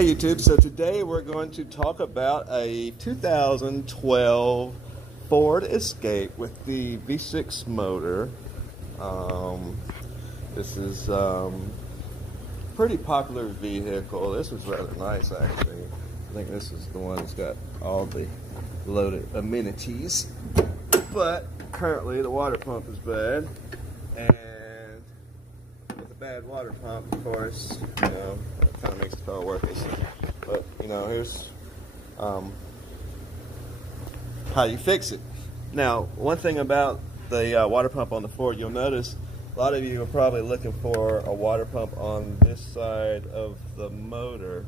Hey YouTube, so today we're going to talk about a 2012 Ford Escape with the V6 motor. This is pretty popular vehicle. This was rather nice actually. I think this is the one that's got all the loaded amenities. But currently the water pump is bad, and with a bad water pump, of course, you know, it kind of makes the car worthless. But you know, here's how you fix it. Now, one thing about the water pump on the Ford, you'll notice a lot of you are probably looking for a water pump on this side of the motor,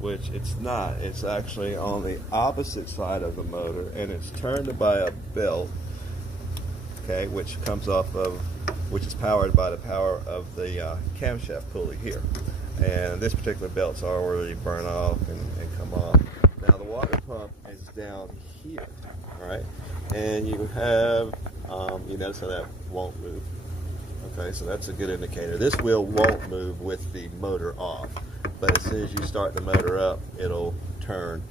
which it's not. It's actually on the opposite side of the motor, and it's turned by a belt, okay, which comes off of, which is powered by the power of the camshaft pulley here. And this particular belt's already burnt off and come off. Now the water pump is down here, all right, and you have, you notice how that won't move. Okay, so that's a good indicator. This wheel won't move with the motor off, but as soon as you start the motor up, it'll turn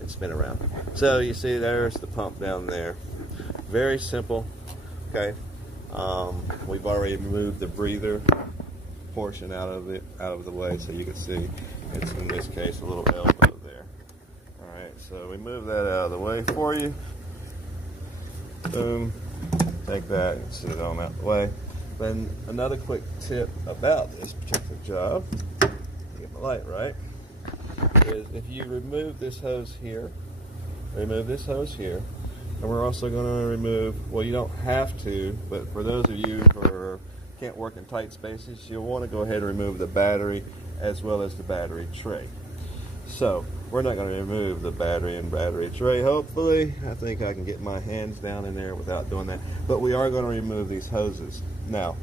and spin around. So you see there's the pump down there. Very simple, okay. We've already moved the breather portion out of the way, so you can see it's, in this case, a little elbow there. All right, so we move that out of the way for you. Boom. Take that and sit it on out the way. Then another quick tip about this particular job, get my light right, is if you remove this hose here, and we're also going to remove, well, you don't have to, but for those of you who can't work in tight spaces, you'll want to go ahead and remove the battery as well as the battery tray. So we're not going to remove the battery and battery tray, hopefully. I think I can get my hands down in there without doing that, but we are going to remove these hoses. Now,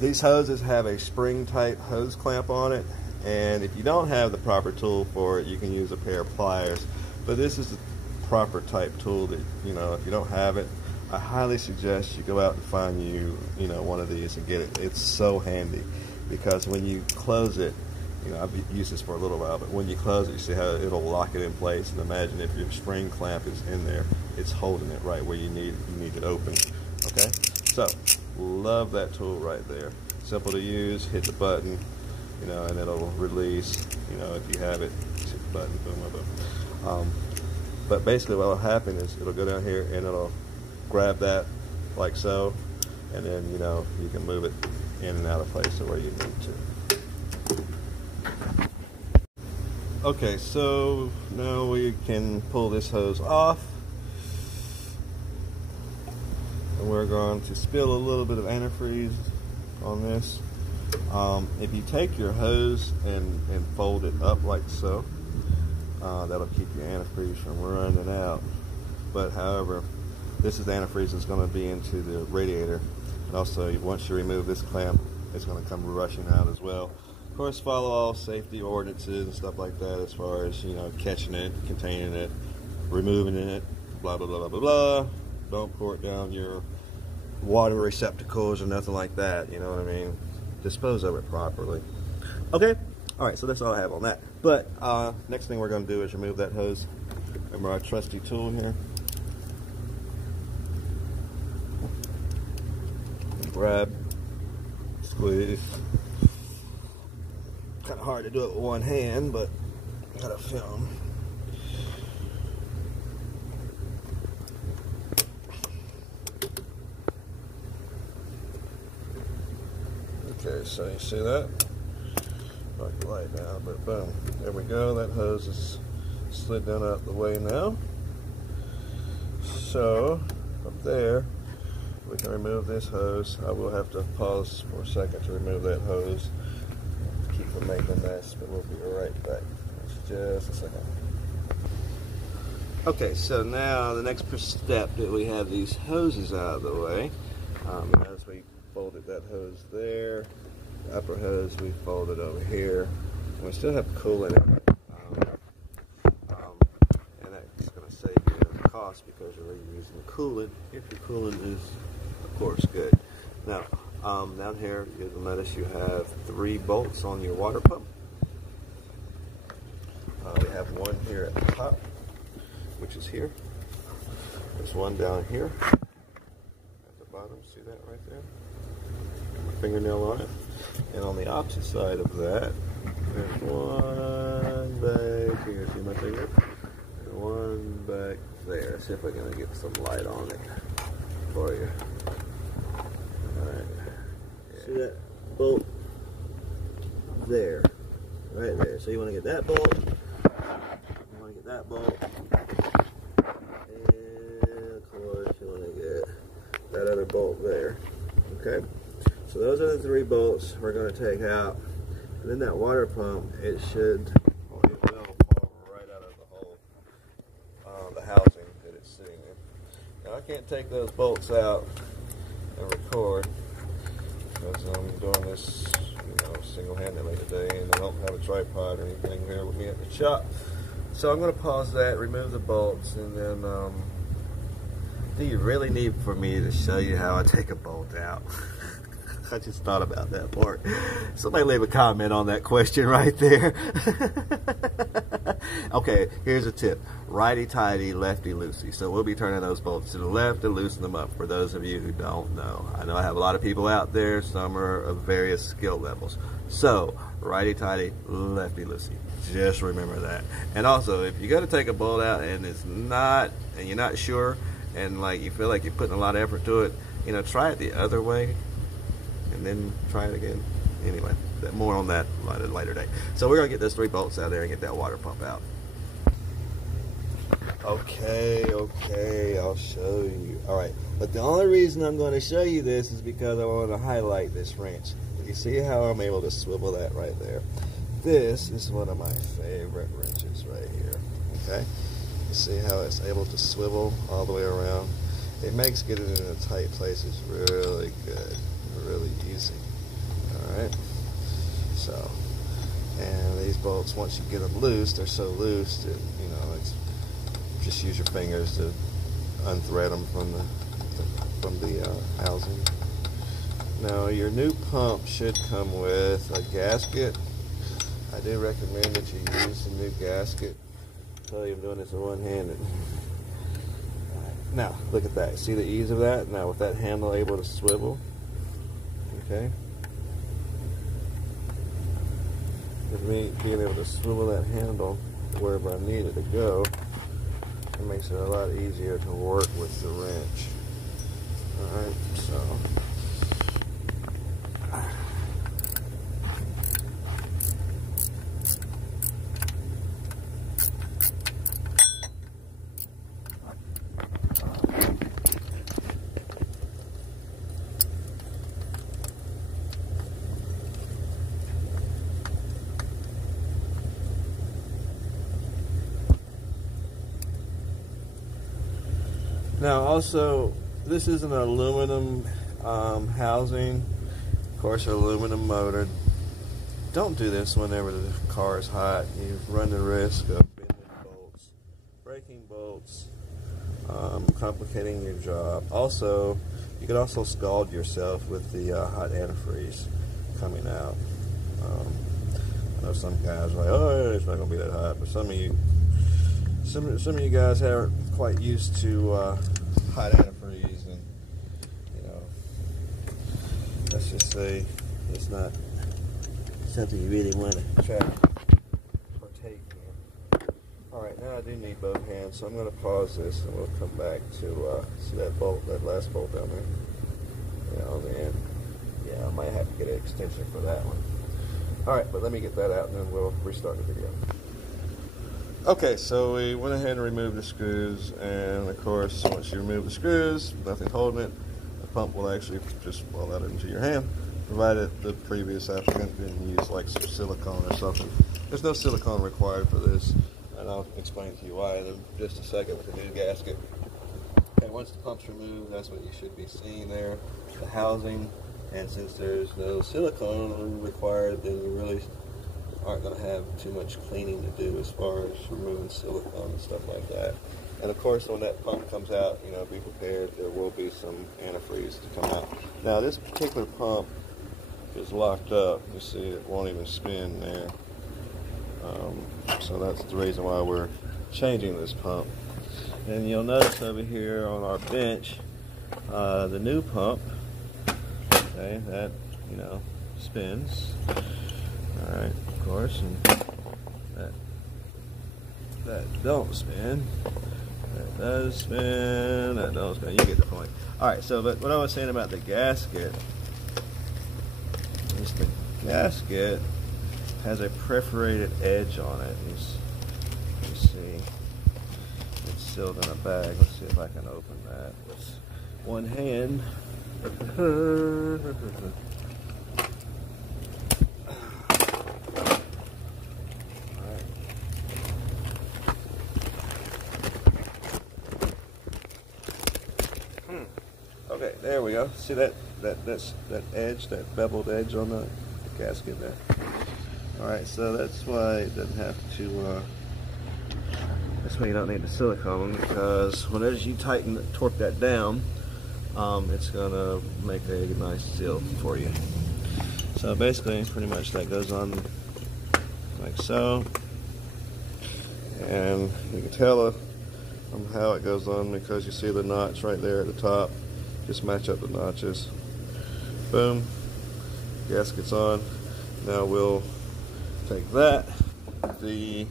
these hoses have a spring type hose clamp on it, and if you don't have the proper tool for it, you can use a pair of pliers. But this is the proper type tool that, you know, if you don't have it, I highly suggest you go out and find you know, one of these and get it. It's so handy because when you close it, you know, I've used this for a little while, but when you close it, you see how it'll lock it in place. And imagine if your spring clamp is in there, it's holding it right where you need it open. Okay, so love that tool right there. Simple to use. Hit the button, you know, and it'll release. You know, if you have it, hit the button, boom, boom, boom. But basically, what will happen is it'll go down here and it'll grab that like so, and then, you know, you can move it in and out of place to where you need to. Okay, so now we can pull this hose off, and we're going to spill a little bit of antifreeze on this. If you take your hose and fold it up like so, that'll keep your antifreeze from running out. But however, this is the antifreeze that's going to be into the radiator, and also once you remove this clamp, it's going to come rushing out as well. Of course, follow all safety ordinances and stuff like that as far as, you know, catching it, containing it, removing it, blah blah blah blah blah blah. Don't pour it down your water receptacles or nothing like that, you know what I mean? Dispose of it properly. Okay, all right, so that's all I have on that. But next thing we're going to do is remove that hose. Remember our trusty tool here. Grab, squeeze. Kind of hard to do it with one hand, but I gotta film. Okay, so you see that? Knock the light down, but boom, there we go. That hose is slid down out the way now. So from there, we can remove this hose. I will have to pause for a second to remove that hose. Keep from making a mess, but we'll be right back. Just a second. Okay, so now the next step that we have these hoses out of the way. As we folded that hose there, the upper hose we folded over here. And we still have coolant in it. And that's going to save you cost because you're using coolant if your coolant is, of course, good. Now, Down here, you'll notice you have 3 bolts on your water pump. We have one here at the top, which is here. There's one down here at the bottom. See that right there? Got my fingernail on it. And on the opposite side of that, there's one back here. See my finger? And one back there. Let's see if I can get some light on it for you. Alright. See that bolt there? Right there. So you want to get that bolt. You want to get that bolt. And of course you want to get that other bolt there. Okay? So those are the 3 bolts we're going to take out. And then that water pump, it should, well, it will fall right out of the hole, the housing that it's sitting in. Now I can't take those bolts out and record because I'm doing this, single-handedly today, and I don't have a tripod or anything here with me at the shop. So I'm going to pause that, remove the bolts, and then, do you really need for me to show you how I take a bolt out? I just thought about that part. Somebody leave a comment on that question right there. Okay, here's a tip. Righty-tighty, lefty-loosey. So we'll be turning those bolts to the left to loosen them up for those of you who don't know. I know I have a lot of people out there. Some are of various skill levels. So, righty-tighty, lefty-loosey. Just remember that. And also, if you got to take a bolt out and you're not sure, and like you feel like you're putting a lot of effort to it, try it the other way. And then try it again. Anyway, more on that at a later date. So we're going to get those 3 bolts out there and get that water pump out. Okay, I'll show you. Alright, but the only reason I'm going to show you this is because I want to highlight this wrench. You see how I'm able to swivel that right there? This is one of my favorite wrenches right here. Okay? You see how it's able to swivel all the way around? It makes getting in the tight places really good. Really easy. Alright, so, and these bolts, once you get them loose, they're so loose that it's just use your fingers to unthread them from the housing. Now your new pump should come with a gasket. I do recommend that you use the new gasket. I'll tell you, I'm doing this one-handed. Now look at that. See the ease of that? Now with that handle able to swivel. Okay. With me being able to swivel that handle wherever I need it to go, it makes it a lot easier to work with the wrench. Alright, so. Now also, this is an aluminum housing, of course aluminum motor. Don't do this whenever the car is hot. You run the risk of bending bolts, breaking bolts, complicating your job. Also, you could also scald yourself with the hot antifreeze coming out. I know some guys are like, oh, it's not going to be that hot, but some of you guys aren't quite used to hot antifreeze, and let's just say it's not something you really want to try to partake in. Alright, now I do need both hands, so I'm going to pause this and we'll come back to see that bolt, that last bolt down there. On the end. Yeah, I might have to get an extension for that one. Alright, but let me get that out and then we'll restart the video. Okay, so we went ahead and removed the screws, and of course, once you remove the screws, nothing holding it, the pump will actually just fall out into your hand, provided the previous applicant didn't use like some silicone or something. There's no silicone required for this, and I'll explain to you why in just a second with the new gasket. Okay, once the pump's removed, that's what you should be seeing there, the housing, and since there's no silicone required, then you really aren't going to have too much cleaning to do as far as removing silicone and stuff like that. And of course, when that pump comes out, you know, be prepared. There will be some antifreeze to come out. Now, this particular pump is locked up. You see, it won't even spin there. So that's the reason why we're changing this pump. And you'll notice over here on our bench, the new pump, okay, that, you know, spins. All right, of course, and that don't spin. That does spin. That don't spin. You get the point. All right. So, but what I was saying about the gasket is the gasket has a perforated edge on it. You see, it's sealed in a bag. Let's see if I can open that with one hand. Okay, there we go. See that edge, that beveled edge on the gasket there? Alright, so that's why it doesn't have to, that's why you don't need the silicone, because whenever you torque that down, it's going to make a nice seal for you. So basically, pretty much that goes on like so. And you can tell from how it goes on because you see the notch right there at the top. Just match up the notches. Boom. Gasket's on. Now we'll take that. The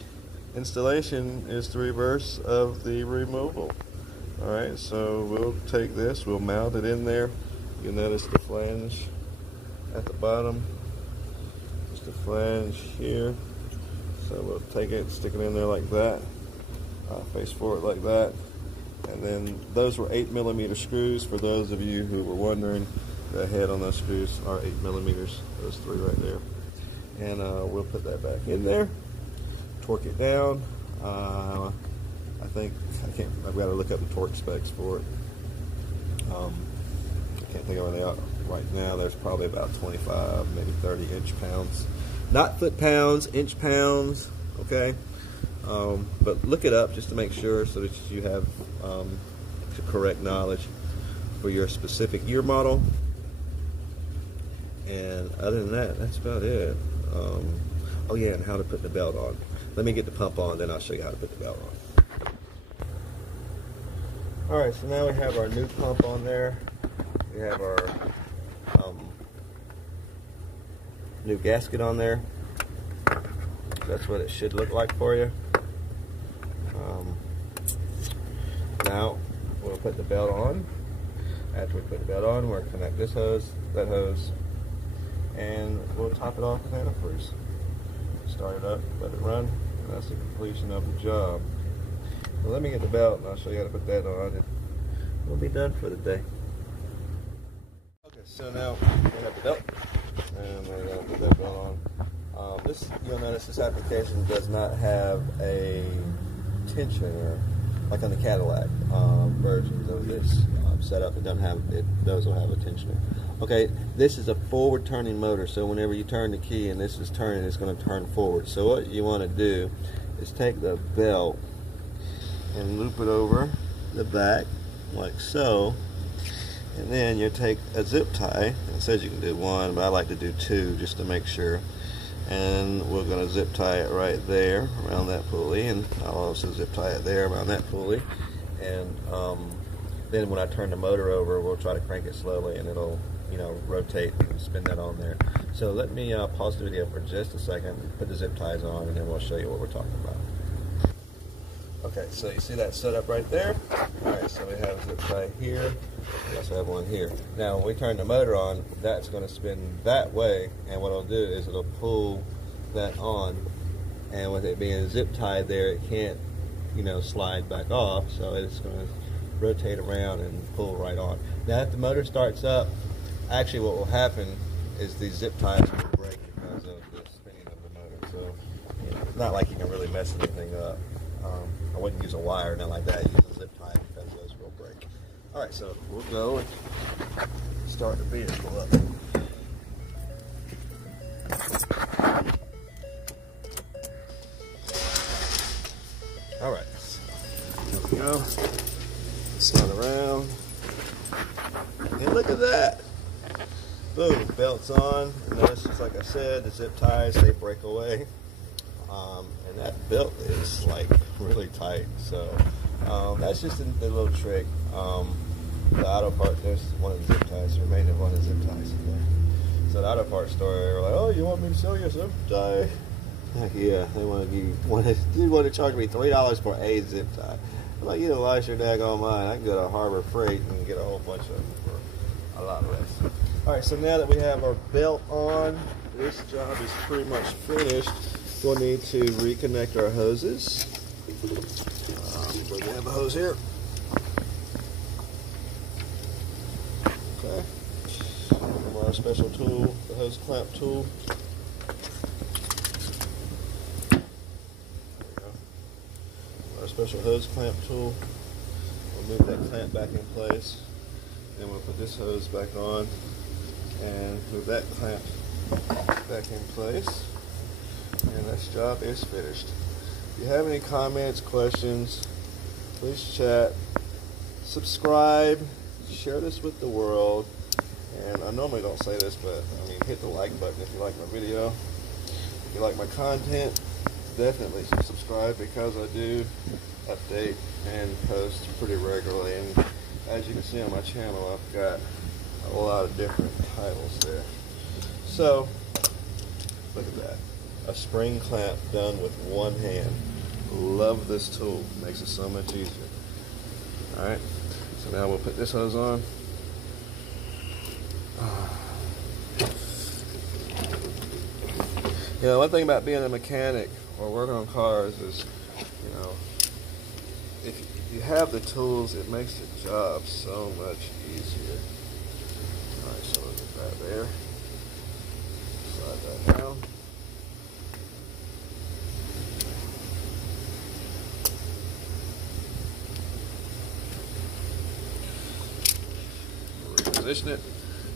installation is the reverse of the removal. Alright, so we'll take this, we'll mount it in there. You'll notice the flange at the bottom. Just a flange here. So we'll take it, stick it in there like that. Face forward like that. And then those were 8mm screws. For those of you who were wondering, the head on those screws are 8mm. Those three right there. And we'll put that back in there. Torque it down. I've got to look up the torque specs for it. I can't think of where they are right now. There's probably about 25, maybe 30 inch-pounds. Not foot-pounds, inch-pounds, okay? But look it up just to make sure so that you have the correct knowledge for your specific year model. And other than that, that's about it. Oh yeah, and how to put the belt on. Let me get the pump on, then I'll show you how to put the belt on. Alright, so now we have our new pump on there. We have our new gasket on there. That's what it should look like for you. Now we'll put the belt on. After we put the belt on, we'll connect this hose, that hose, and we'll top it off with antifreeze. Start it up, let it run, and that's the completion of the job. So let me get the belt and I'll show you how to put that on, and we'll be done for the day. Okay, so now we have the belt, and we're going to put that belt on. You'll notice this application does not have a tensioner like on the Cadillac versions of this setup. It doesn't have it. Those will have a tensioner. Okay, this is a forward turning motor, so whenever you turn the key and this is turning, it's going to turn forward. So what you want to do is take the belt and loop it over the back like so, and then you take a zip tie. It says you can do one, but I like to do two just to make sure. And we're going to zip tie it right there around that pulley, and I'll also zip tie it there around that pulley. And then when I turn the motor over, we'll try to crank it slowly, and it'll, you know, rotate and spin that on there. So let me pause the video for just a second, put the zip ties on, and then we'll show you what we're talking about. Okay, so you see that setup right there? Alright, so we have a zip tie here. We also have one here. Now, when we turn the motor on, that's going to spin that way, and what it'll do is it'll pull that on, and with it being zip tied there, it can't, you know, slide back off, so it's going to rotate around and pull right on. Now, if the motor starts up, actually what will happen is these zip ties will break because of the spinning of the motor, so you know, it's not like you can really mess anything up. I wouldn't use a wire or nothing like that. Use a zip tie because those will break. Alright, so we'll go and start the vehicle up. Alright, so here we go. belt's on. Notice, just like I said, the zip ties, they break away. And that belt is like really tight. So that's just a little trick. The auto part, there's one of the zip ties, the remainder of one of the zip ties in there. So the auto part store, they were like, oh, you want me to sell you a zip tie? Yeah, they want to charge me $3 for a zip tie. I'm like, you lost your daggone mind. I can go to Harbor Freight and get a whole bunch of them for a lot less. All right, so now that we have our belt on, this job is pretty much finished. We'll need to reconnect our hoses. So we have a hose here. Okay. From our special tool, the hose clamp tool. Our special hose clamp tool. We'll move that clamp back in place. Then we'll put this hose back on and move that clamp back in place. And this job is finished. If you have any comments, questions, please chat, subscribe, share this with the world. And I normally don't say this, but I mean, hit the like button if you like my video. If you like my content, definitely subscribe, because I do update and post pretty regularly. And as you can see on my channel, I've got a lot of different titles there. So, look at that. A spring clamp done with one hand. Love this tool. Makes it so much easier. Alright, so now we'll put this hose on. You know, one thing about being a mechanic or working on cars is, you know, if you have the tools, it makes the job so much easier. Alright, so we'll get that there. Slide that down. Reposition it.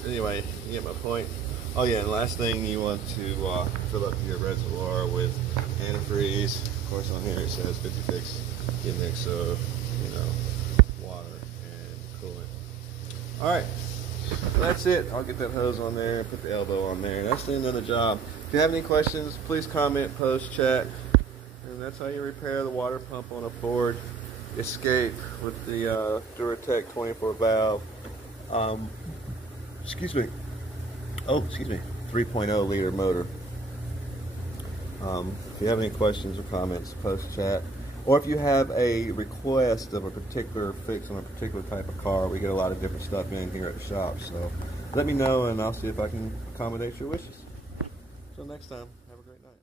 Anyway, you get my point. Oh yeah, and last thing, you want to fill up your reservoir with antifreeze. Of course, on here it says 56 mix of, you know, water and coolant. All right, well, that's it. I'll get that hose on there and put the elbow on there. That's the end of the job. If you have any questions, please comment, post, chat. And that's how you repair the water pump on a Ford Escape with the Duratec 24 valve. Excuse me. 3.0 liter motor. If you have any questions or comments, post chat. Or if you have a request of a particular fix on a particular type of car, we get a lot of different stuff in here at the shop. So let me know and I'll see if I can accommodate your wishes. Until next time, have a great night.